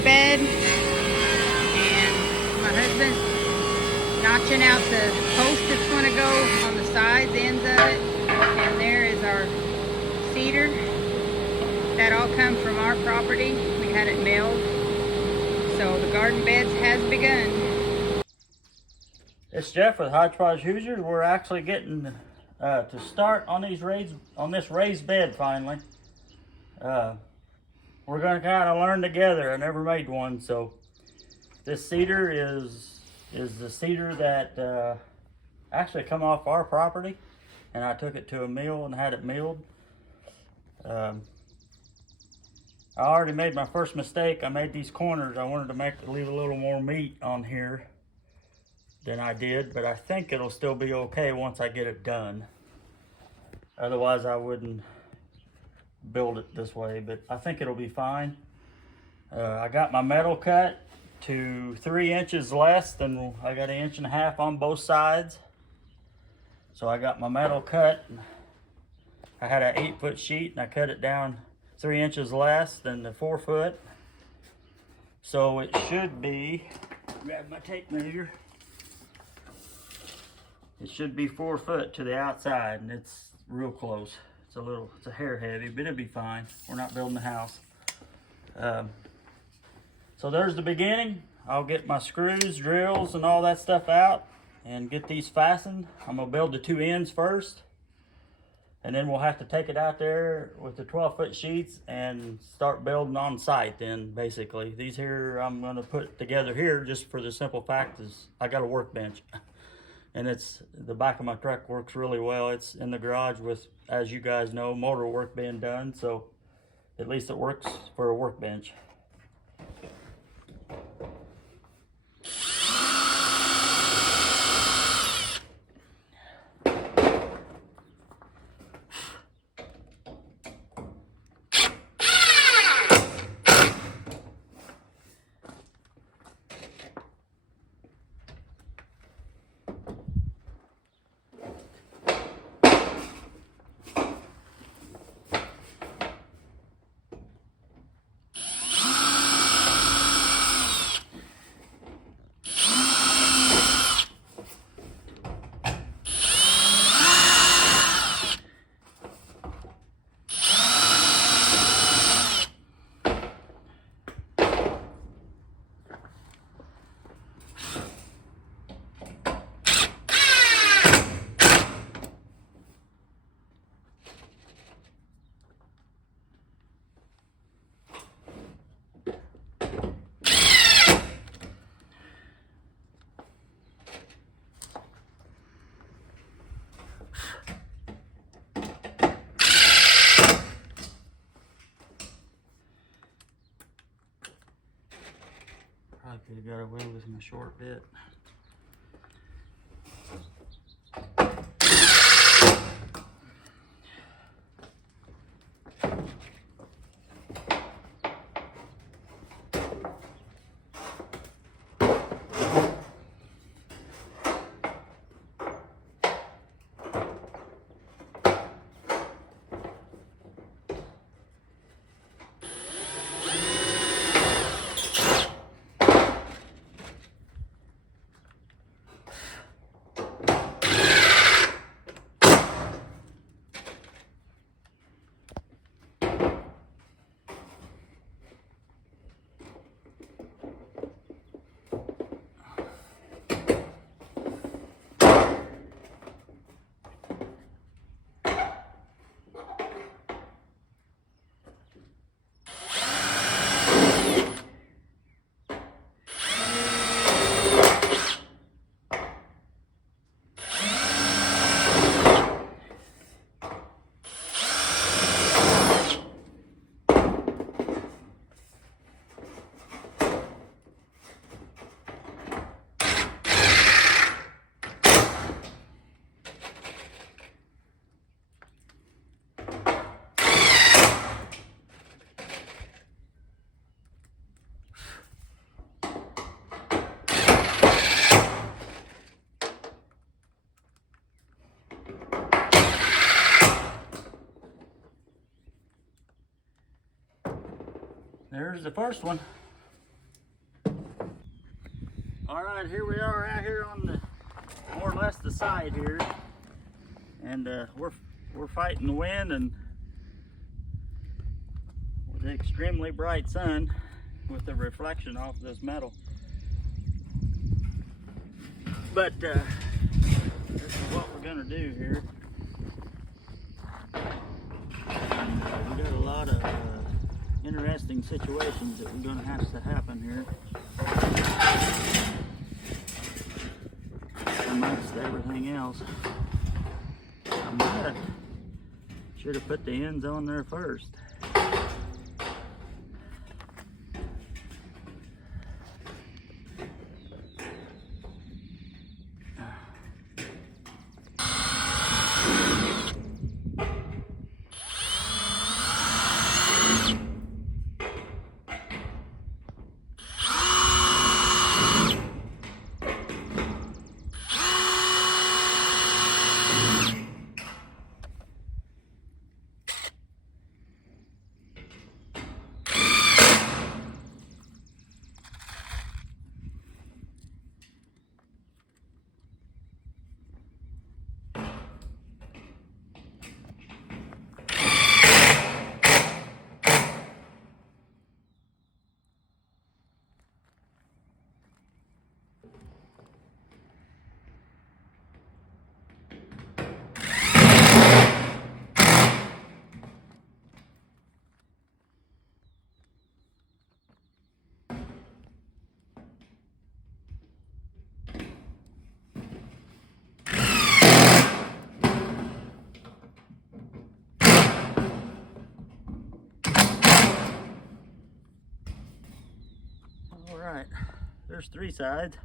raised bed, and my husband's notching out the post that's going to go on the sides, ends of it. And there is our cedar. That all come from our property. We had it milled. So the garden beds has begun. It's Jeff with Hodgepodge Hoosiers. We're actually getting to start on this raised bed finally. We're gonna kind of learn together. I never made one, so this cedar is the cedar that actually come off our property, and I took it to a mill and had it milled. I already made my first mistake. I made these corners. I wanted to leave a little more meat on here than I did, but I think it'll still be okay once I get it done. Otherwise, I wouldn't build it this way, but I think it'll be fine. I got my metal cut to 3 inches less than I got 1.5 inches on both sides. So I got my metal cut. I had an 8-foot sheet and I cut it down 3 inches less than the 4 foot. So it should be, grab my tape measure. It should be 4 foot to the outside, and it's real close. It's a hair heavy, but it'll be fine. We're not building a house. So there's the beginning. I'll get my screws, drills, and all that stuff out and get these fastened. I'm gonna build the 2 ends first, and then we'll have to take it out there with the 12-foot sheets and start building on site then, basically. These here I'm gonna put together here just for the simple fact is I got a workbench. And the back of my truck works really well. It's in the garage with, as you guys know, motor work being done, so at least it works for a workbench. Probably could have got away with my short bit. There's the first one. All right, here we are out here on the more or less the side here, and we're fighting the wind and with the extremely bright sun with the reflection off this metal. But this is what we're gonna do here. We got a lot of interesting situations that we're gonna have to happen here. Amongst everything else, I should have put the ends on there first. Alright, there's 3 sides.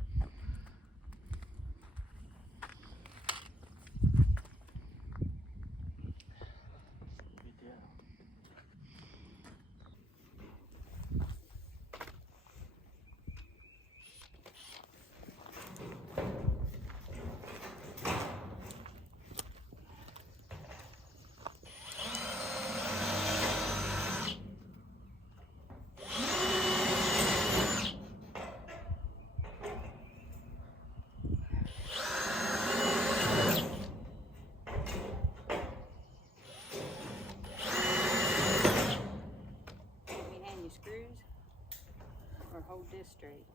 Hold this straight.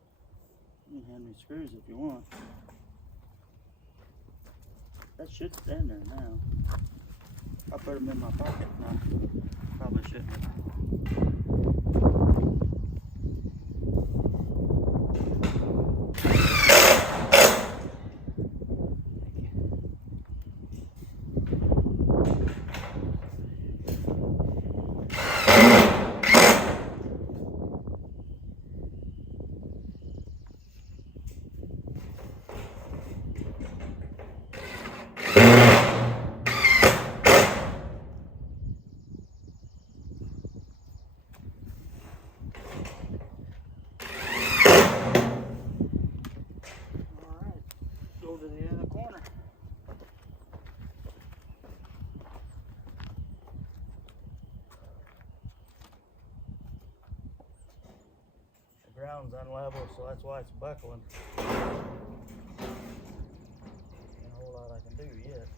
You can hand me screws if you want. That should stand there now. I put them in my pocket now. Probably shouldn't. Ground's unlevel, so that's why it's buckling. Ain't a whole lot I can do yet.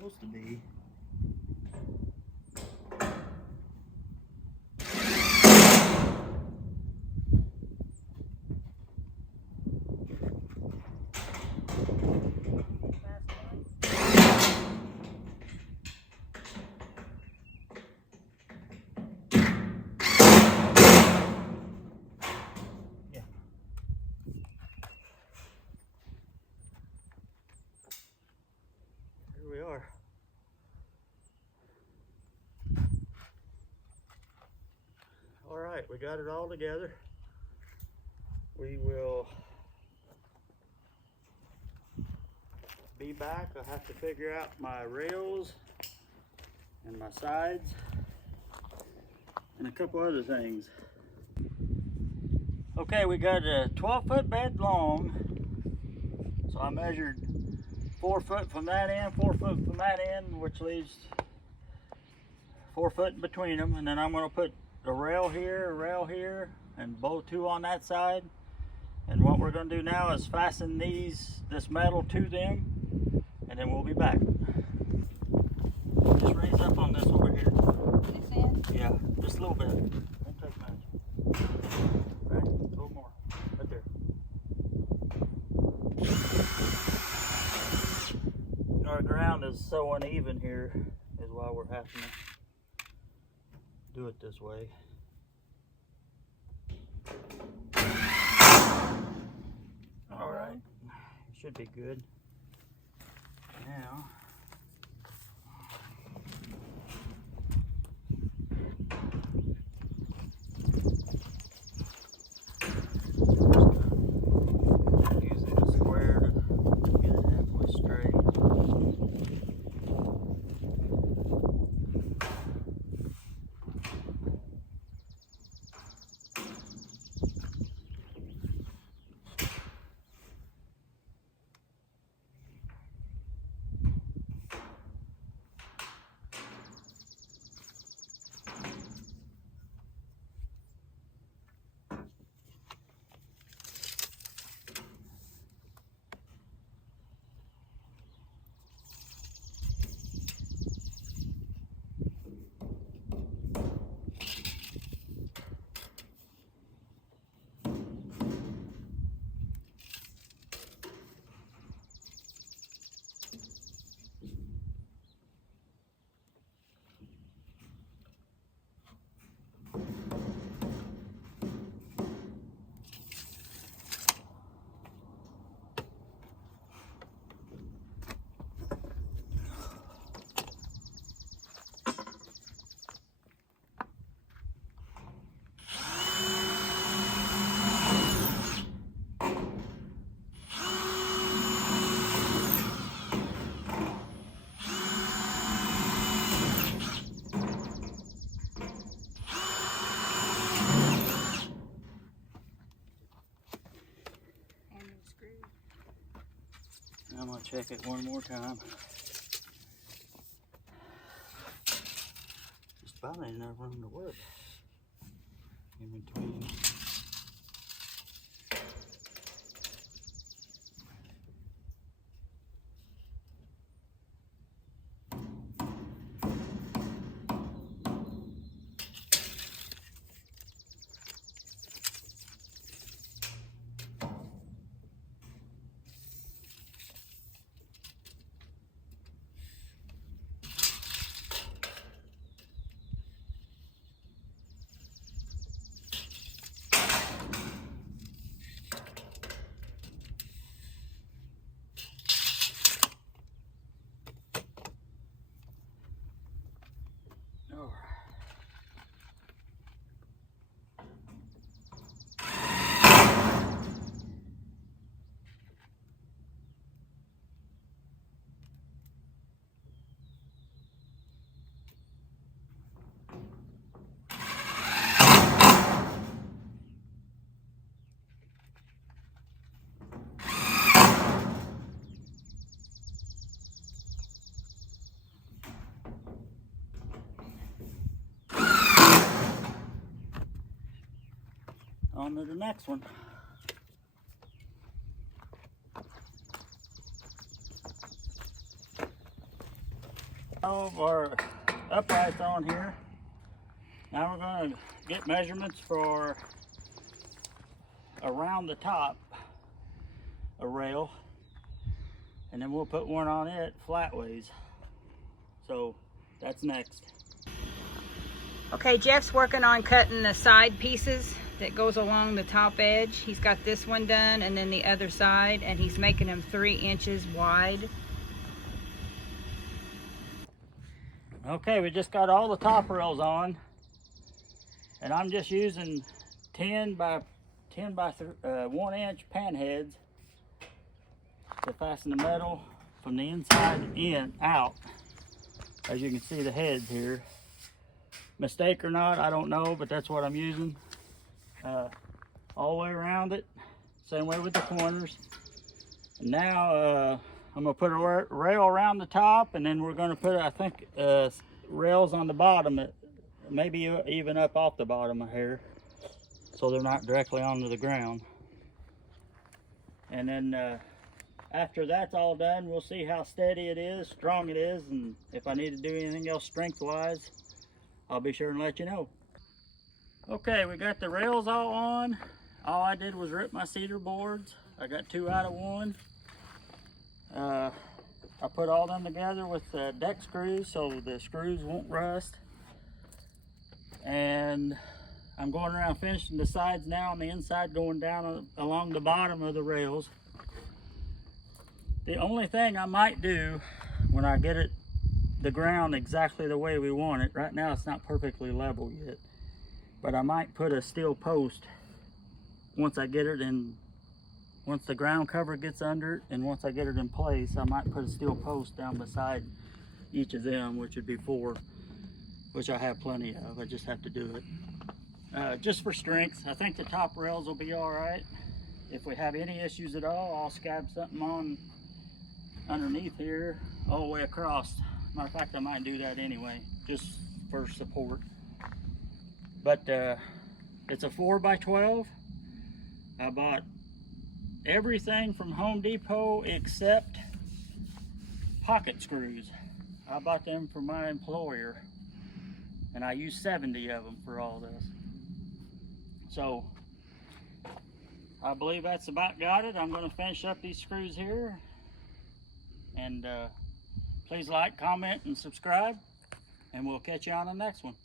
supposed to be. Here we are. All right, we got it all together. We will be back. I'll have to figure out my rails and my sides and a couple other things. Okay, we got a 12-foot bed long. So I measured 4 foot from that end, 4 foot from that end, which leaves 4 foot in between them. And then I'm going to put a rail here, and bolt 2 on that side. And what we're going to do now is fasten this metal to them, and then we'll be back. Just raise up on this over here. This end? Yeah, just a little bit. Don't take much. Right, a little more. Right there. Our ground is so uneven here, is why we're having to do it this way. All right, should be good. Now, using a square to get it halfway straight. I'm gonna check it one more time. Just about ain't enough room to work in between. On to the next one. All of our uprights on here. Now we're going to get measurements for around the top a rail, and then we'll put one on it flatways. So that's next. Okay, Jeff's working on cutting the side pieces that goes along the top edge. He's got this one done and then the other side, and he's making them 3 inches wide. Okay, we just got all the top rails on, and I'm just using 10 by 1 inch pan heads to fasten the metal from the inside in out. As you can see the heads here. Mistake or not, I don't know, but that's what I'm using. All the way around it, same way with the corners. And now I'm gonna put a rail around the top, and then we're gonna put, I think, rails on the bottom, maybe even up off the bottom of here, so they're not directly onto the ground. And then after that's all done, we'll see how steady it is, strong it is, and if I need to do anything else strength-wise, I'll be sure and let you know. Okay, we got the rails all on. All I did was rip my cedar boards. I got 2 out of 1. I put all them together with deck screws so the screws won't rust. And I'm going around finishing the sides now on the inside, going down along the bottom of the rails. The only thing I might do when I get it the ground exactly the way we want it, right now it's not perfectly level yet, but I might put a steel post once I get it in, once the ground cover gets under it, and once I get it in place, I might put a steel post down beside each of them, which would be 4, which I have plenty of. I just have to do it. Just for strength, I think the top rails will be all right. If we have any issues at all, I'll scab something on underneath here all the way across. Matter of fact, I might do that anyway, just for support. But it's a 4x12. I bought everything from Home Depot except pocket screws. I bought them from my employer, and I used 70 of them for all this. So I believe that's about got it. I'm going to finish up these screws here, and please like, comment, and subscribe, and we'll catch you on the next one.